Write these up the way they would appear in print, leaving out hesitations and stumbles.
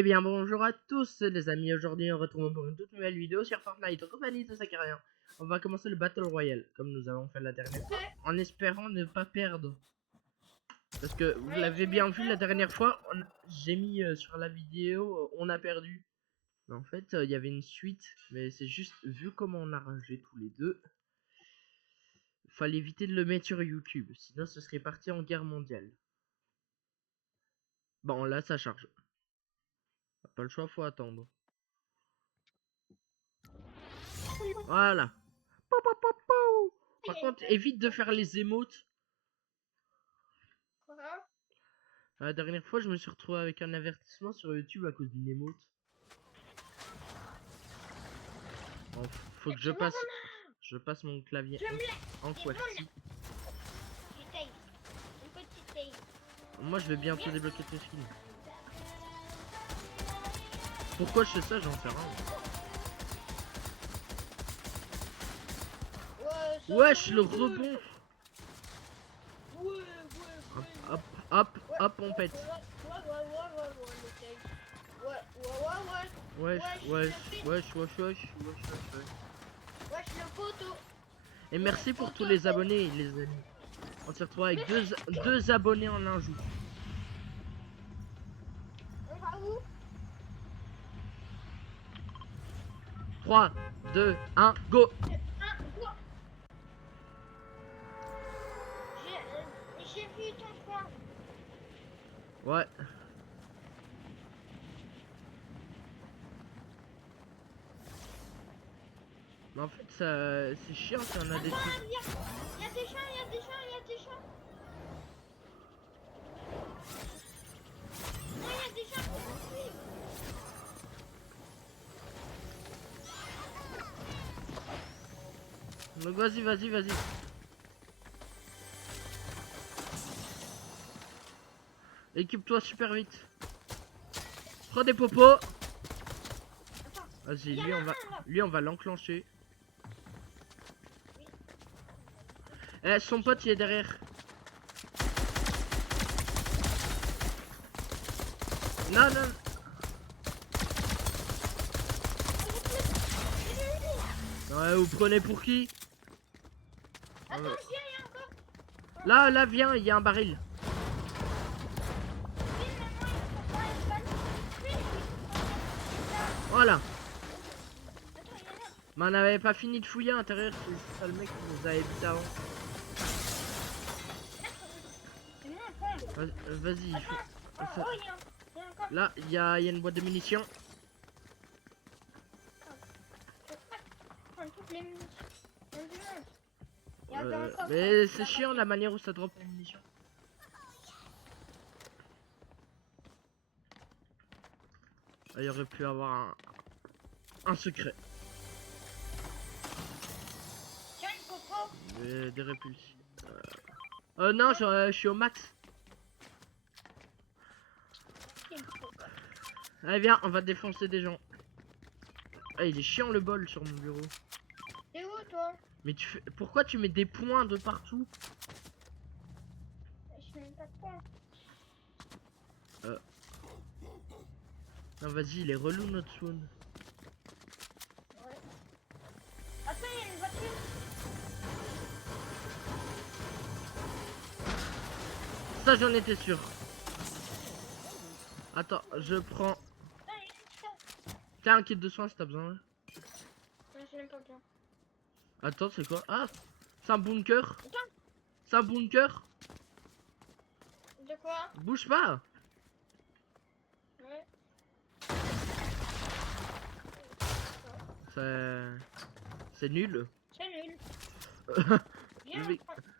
Eh bien bonjour à tous les amis, aujourd'hui on retrouve pour une toute nouvelle vidéo sur Fortnite en compagnie de Sakarien. On va commencer le Battle Royale, comme nous avons fait la dernière fois, en espérant ne pas perdre. Parce que vous l'avez bien vu la dernière fois, j'ai mis sur la vidéo, on a perdu. Mais en fait, il y avait une suite, mais c'est juste, vu comment on a rangé tous les deux, fallait éviter de le mettre sur YouTube, sinon ce serait parti en guerre mondiale. Bon là ça charge. Pas le choix, faut attendre. Voilà. Par contre, évite de faire les émotes. La dernière fois, je me suis retrouvé avec un avertissement sur YouTube à cause d'une émote. Bon, faut que je passe mon clavier en QWERTY. Moi, je vais bientôt débloquer tes skins. Pourquoi je fais ça, j'en sais rien. Wesh, le rebond. Hop, hop, hop, on pète. Wesh, wesh, wesh, wesh, wesh, wesh, le poteau. Et merci pour tous les abonnés, les amis. On s'est retrouvé avec deux abonnés en un jour. On va où? 3, 2, 1, go! J'ai vu ton coin. Ouais. Mais en fait, ça, c'est chiant si on a des trucs. Il y a des champs, il y a des champs, il y a des champs. Non, il y a des champs pour construire. Donc vas-y, vas-y, vas-y. Équipe-toi super vite. Prends des popos. Vas-y, lui on va l'enclencher. Eh, son pote il est derrière. Non, non. Ouais, vous prenez pour qui? Attends, viens, il y a encore. Là, viens, il y a un baril. Voilà. Mais on n'avait pas fini de fouiller à l'intérieur, c'est ça le mec qui nous avait buté avant. Vas-y, là, il y a une boîte de munitions. Mais c'est chiant la manière où ça drop les munitions. Ah, il aurait pu avoir un secret. Des répulsifs. Non, je suis au max. Allez, viens, on va défoncer des gens. Ah, il est chiant le bol sur mon bureau. T'es où toi? Mais pourquoi tu mets des points de partout? Je fais même pas de points. Non, vas-y, il est relou notre spawn. Ouais. Attends, il y a une voiture. Ça, j'en étais sûr. Attends, je prends. Tiens, un kit de soins si t'as besoin. Ouais, je n'aime pas bien. Attends, c'est quoi? Ah, c'est un bunker. C'est un bunker. De quoi? Bouge pas. Ouais. C'est nul. C'est nul. Viens,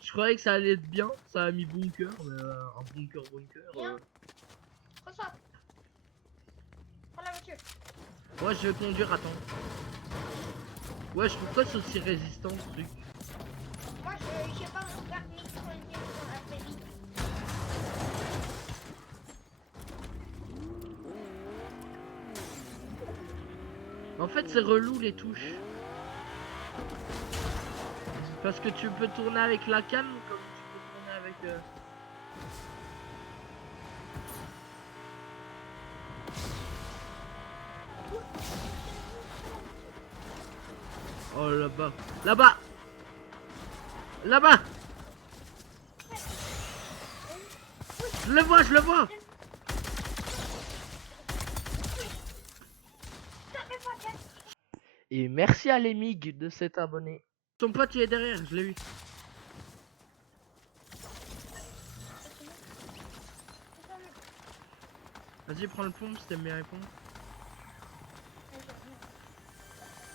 Je croyais que ça allait être bien. Ça a mis bunker, mais un bunker. Viens. Prends ça. Prends la voiture. Ouais, je vais conduire, attends. Ouais, pourquoi c'est aussi résistant ce truc? Moi, je sais pas, mon permis de conduire sur la télé. En fait, c'est relou les touches. Parce que tu peux tourner avec la canne comme tu peux tourner avec... Oh là-bas. Là-bas. Là-bas. Je le vois, je le vois. Et merci à l'Emig de s'être abonné. Ton pote il est derrière, je l'ai vu. Vas-y, prends le pompe si t'aimes bien les pompes.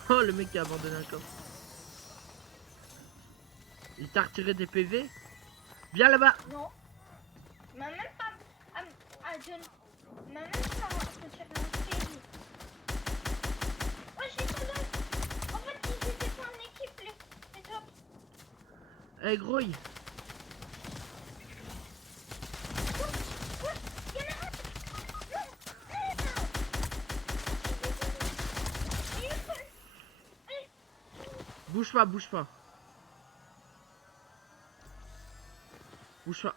Oh, le mec qui a abandonné un coffre. Il t'a retiré des PV. Viens là-bas. Non. Il m'a même pas... Il m'a même pas retiré un film. Oh, j'ai pas d'autres. En fait, ils étaient pas en équipe, les autres. Eh gros, il... Quoi? Il y en a un. Non. Bouge pas, bouge pas. Bouge pas.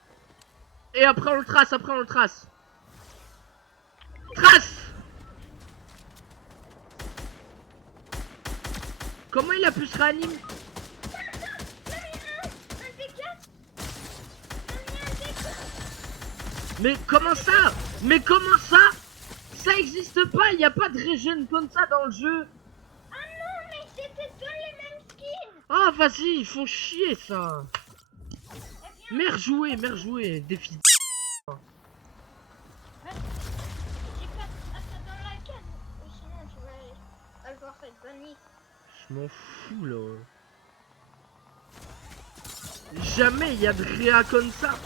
Et après on le trace, après on le trace. Trace! Comment il a pu se réanimer? Mais comment ça? Mais comment ça? Ça existe pas, il n'y a pas de régène comme ça dans le jeu. Ah non, mais c'était tous les mêmes skins. Ah vas-y, ils font chier ça. Mère jouer, défi. J'ai pas ça dans la case. Ou sinon, tu vas avoir être banni. Je m'en fous là. Jamais il y a de réa comme ça.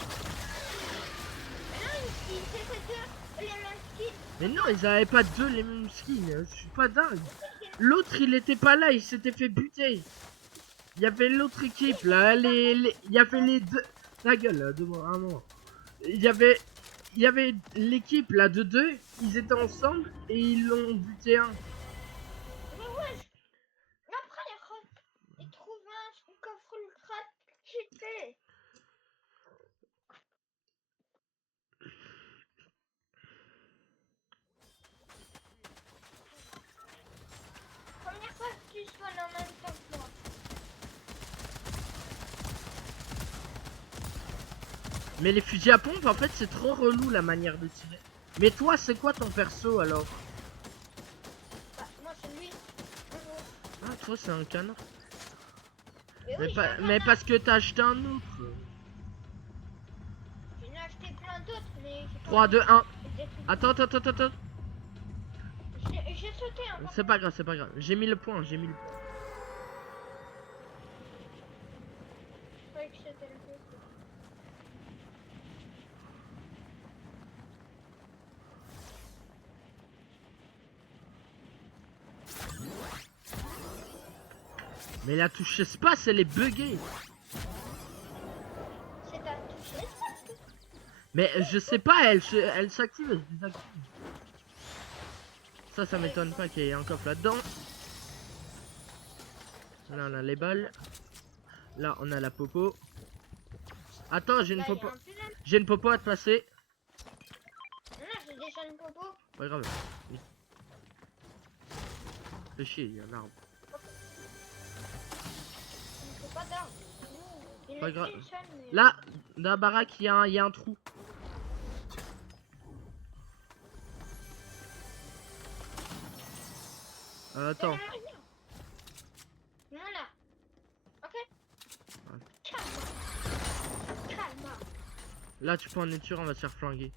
Mais non, c'était deux les mêmes skins. Mais non, ils avaient pas deux les mêmes skins. Je suis pas dingue. L'autre il était pas là, il s'était fait buter. Il y avait l'autre équipe là, il y avait les deux. Ta gueule là, de moi, un moment. Il y avait l'équipe là de deux, ils étaient ensemble et ils l'ont buté un. Mais ouais, après, il trouve un coffre ultra cheaté. Première fois que tu sois en même temps que moi. Mais les fusils à pompe en fait c'est trop relou la manière de tirer. Mais toi c'est quoi ton perso alors? Bah, moi, c'est lui. Ah toi c'est un canard. Mais Mais, oui, pas, mais parce que t'as acheté un autre. j'en ai acheté plein d'autres, mais j'ai pas 3, 2, 1. envie. Attends. J'ai sauté un peu. C'est pas grave, c'est pas grave. J'ai mis le point, j'ai mis le point. Je croyais que c'était le jeu. Mais la touche espace elle est buggée. C'est ta touche espace. Mais je sais pas, elle s'active, elle se désactive. Ça m'étonne pas qu'il y ait un coffre là-dedans. Là on a les balles. Là on a la popo. Attends, j'ai une Là, il y a popo. un tunnel. J'ai une popo à te passer. Non, j'ai déjà une popo. Pas grave. Fais chier, il y a un arbre. Il ne faut pas d'arbre. Il Pas est grave. qu'une seule, mais... Là, dans la baraque, il y a un trou. Attends. Voilà. Ok. Ouais. Calme. Là, tu peux en être sûr, on va se faire flinguer.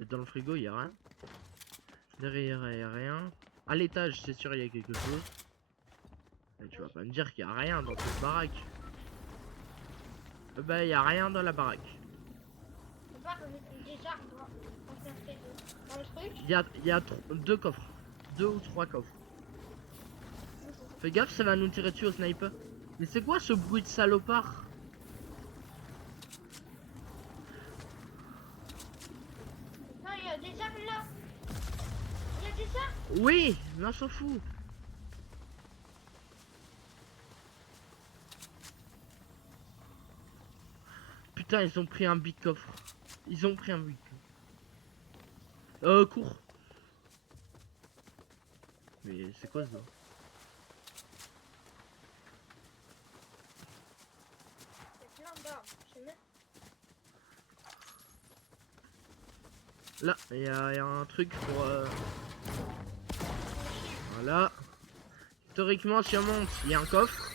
Et dans le frigo, il y a rien. Derrière, il y a rien. À l'étage, c'est sûr, il y a quelque chose. Et tu vas pas me dire qu'il y a rien dans cette baraque. Bah, il y a rien dans la baraque. On part des arbres encastrés dans le truc. Il y a deux coffres. 2 ou 3 coffres. Fais gaffe, ça va nous tirer dessus au sniper. Mais c'est quoi ce bruit de salopard? Non, il y a des arbres là. Il y a des arbres. Oui, mais on s'en fout. Putain, ils ont pris un big coffre. Ils ont pris un big coffre. Cours. Mais Mais c'est quoi ça? Il y a plein d'armes. Je sais même. Là, il y a un truc pour... Voilà. Historiquement, si on monte, il y a un coffre.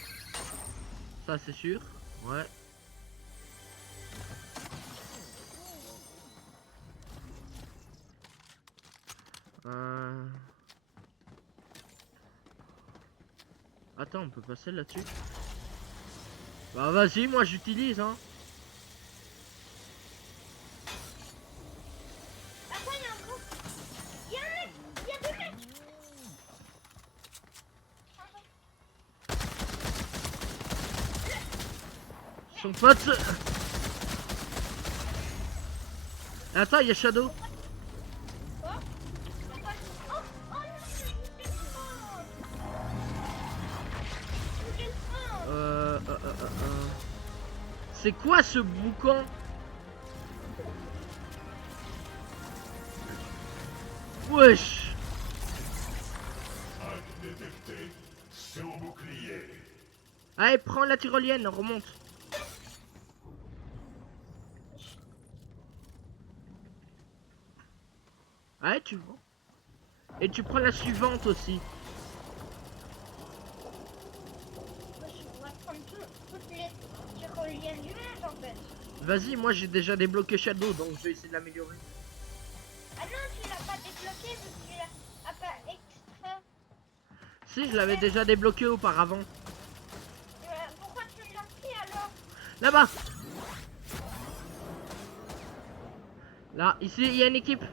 Ça, c'est sûr. Ouais. Attends, on peut passer là-dessus? Bah vas-y, moi j'utilise, hein. Attends, il y a un gros. Il y a un mec. Il y a deux mecs. Son pote. Attends, il y a Shadow. Quoi? Oh, oh non, c'est une C'est quoi ce boucan? Wesh. Allez, prends la tyrolienne, remonte. Allez, tu vois. Et tu prends la suivante aussi. On va prendre toutes les tyroliennes du monde en fait. Vas-y, moi j'ai déjà débloqué Shadow, donc je vais essayer de l'améliorer. Ah non, tu l'as pas débloqué vu que tu l'as pas extra. Si, je l'avais déjà débloqué auparavant. Pourquoi tu l'as pris alors? Là-bas. Là, ici, il y a une équipe.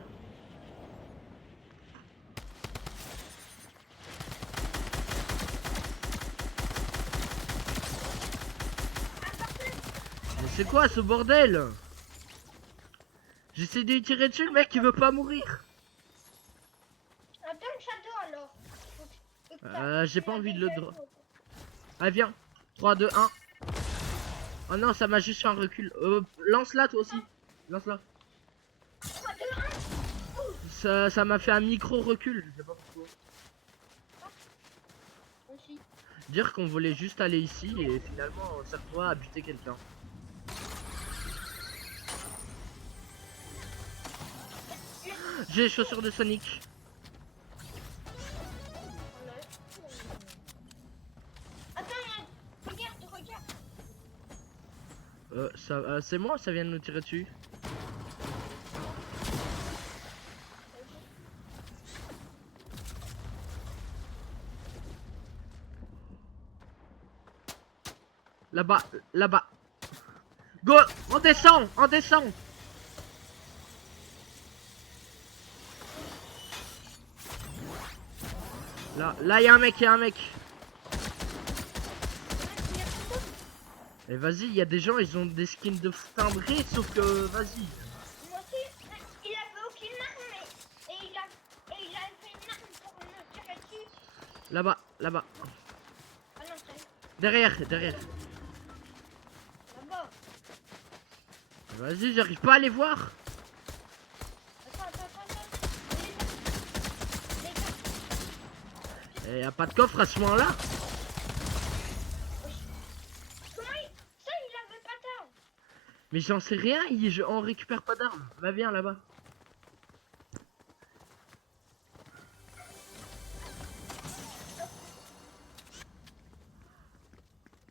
Mais c'est quoi ce bordel? J'essaie de lui tirer dessus, le mec il veut pas mourir. Donne Shadow alors. J'ai pas envie de le drop. Ah viens. 3, 2, 1. Oh non, ça m'a juste fait un recul. Lance-la toi aussi. Lance-la. 3, 2, 1. Ça m'a fait un micro recul. Je sais pas pourquoi. Aussi. Dire qu'on voulait juste aller ici et finalement on s'est retrouvé à buter quelqu'un. J'ai les chaussures de Sonic. Attends, regarde. C'est moi, ça vient de nous tirer dessus. Là-bas, là-bas. Go, on descend, on descend. Là, il y a un mec, Et vas-y, il y a des gens, ils ont des skins de timbrés, sauf que, vas-y. Moi aussi, il avait aucune arme et il a fait une arme pour me tirer dessus. Là-bas, là-bas. Ah non, c'est Derrière. là-bas. Vas-y, j'arrive pas à les voir. Attends. Et y a pas de coffre à ce moment-là. Comment il avait pas d'arme? Mais j'en sais rien, on récupère pas d'armes. Va, viens là-bas.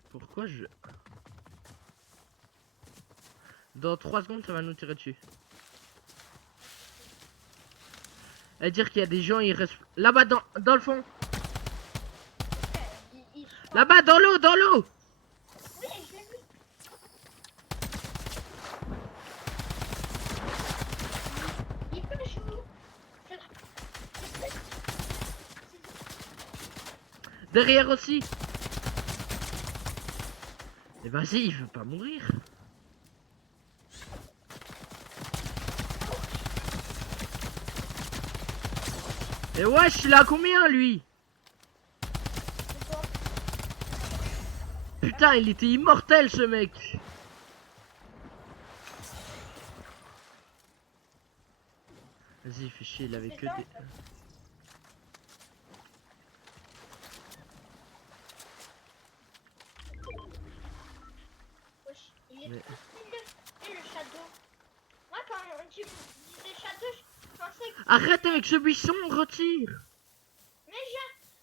Pourquoi je... Dans 3 secondes, ça va nous tirer dessus. À dire qu'il y a des gens, ils restent... Là-bas, dans le fond. Là-bas, dans l'eau. Oui, je l'ai vu. Il peut jouer. Derrière aussi. Et vas-y, il veut pas mourir. Et wesh, il a combien lui? Putain, il était immortel ce mec. Vas-y, fais chier, il avait que des... Mais- Et le shadow. Moi, quand tu disais shadow, je pensais que... Arrête avec ce buisson, on retire. Mais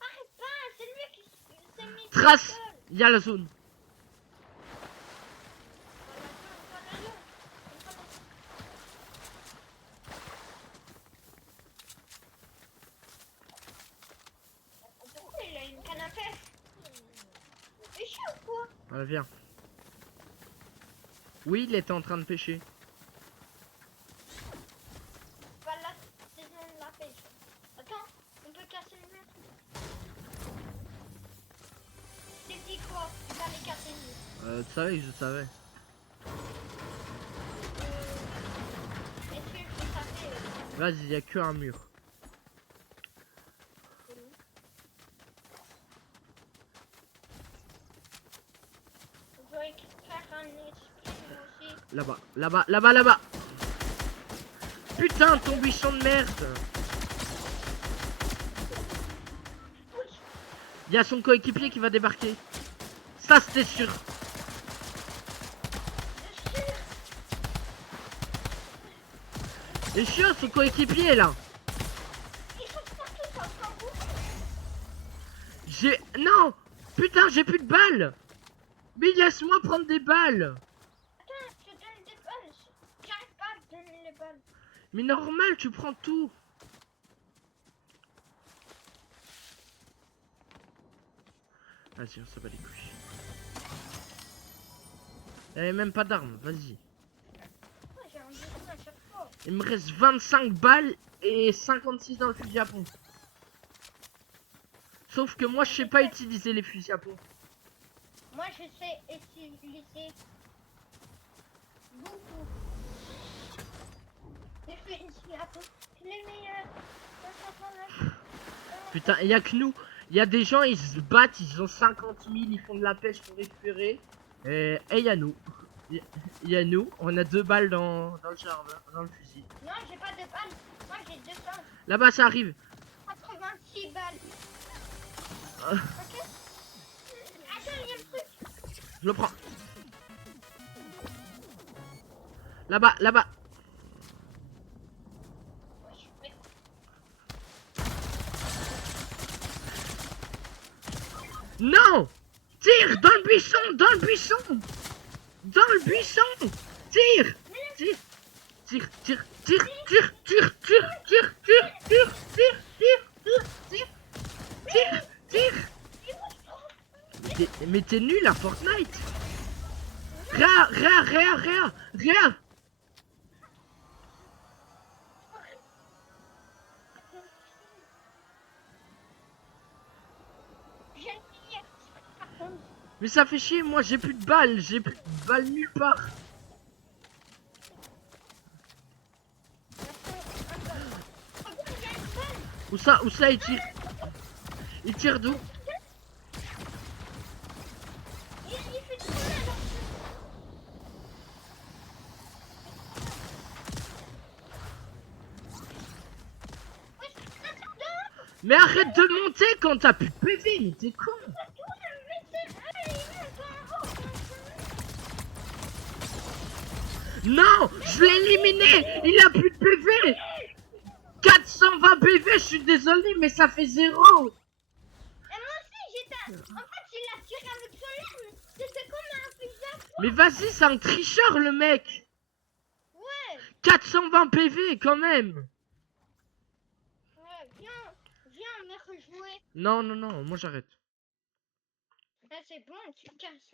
arrête pas, c'est lui qui s'est mis... Trace. tout seul. Il y a la zone. Voilà. Pourquoi il a une canne à pêche? C'est chaud ou quoi? Voilà, viens. Oui, il était en train de pêcher. C'est pas la saison de la pêche. Attends, on peut casser le mur. T'es dit quoi? Tu vas les casser le mur. Tu savais que je savais. Est-ce que ça fait... Vas-y, il y a que un mur. Je dois extraire un esprit aussi. Là-bas, là-bas, là-bas, là-bas. Putain, ton buisson de merde. Il y a son coéquipier qui va débarquer. Ça, c'était sûr. Et chiant, son coéquipier là. Ils sont partout sur le bambou. J'ai... Non. Putain, j'ai plus de balles. Mais laisse-moi prendre des balles. Attends, je te donne des balles. J'arrive pas à te donner les balles. Mais normal, tu prends tout. Vas-y, on s'en bat les couilles. Il y avait même pas d'armes, vas-y. Ouais, j'ai un besoin à chaque fois. Il me reste 25 balles et 56 dans le fusil à pompe. Sauf que moi, je sais pas utiliser les fusils à pompe. Moi, je sais utiliser beaucoup. Je fais ici à peu. Les meilleurs. Putain, il y a que nous. Il y a des gens, ils se battent, ils ont 50 000, ils font de la pêche pour récupérer. Et il y a nous. Il y a nous, on a 2 balles dans le charbon, dans le fusil. Non, j'ai pas de balles. Moi, j'ai 200. Là-bas, ça arrive. 86 balles. Ah. Ok. Attends, il y a le truc. Je le prends. Là-bas, là-bas. Non! Tire dans le buisson, dans le buisson! Dans le buisson! Tire! Tire! Tire, tire, tire, tire, tire, tire, tire, tire, tire, tire, tire, tire, tire, tire, tire! Mais t'es nul à Fortnite! Regarde! Mais ça fait chier, moi j'ai plus de balles nulle part. Où ça il tire? Il tire d'où? Mais arrête de monter quand t'as plus de PV, mais t'es con. Non, je l'ai éliminé, il a plus de PV. 420 PV, je suis désolé, mais ça fait 0. Et moi aussi, j'étais... En fait, il a tiré avec son arme. C'était comme un fusil à pompe. Mais vas-y, c'est un tricheur le mec. Ouais. 420 PV quand même. Ouais, viens, on va rejouer. Non, moi j'arrête. Là, c'est bon, tu casses.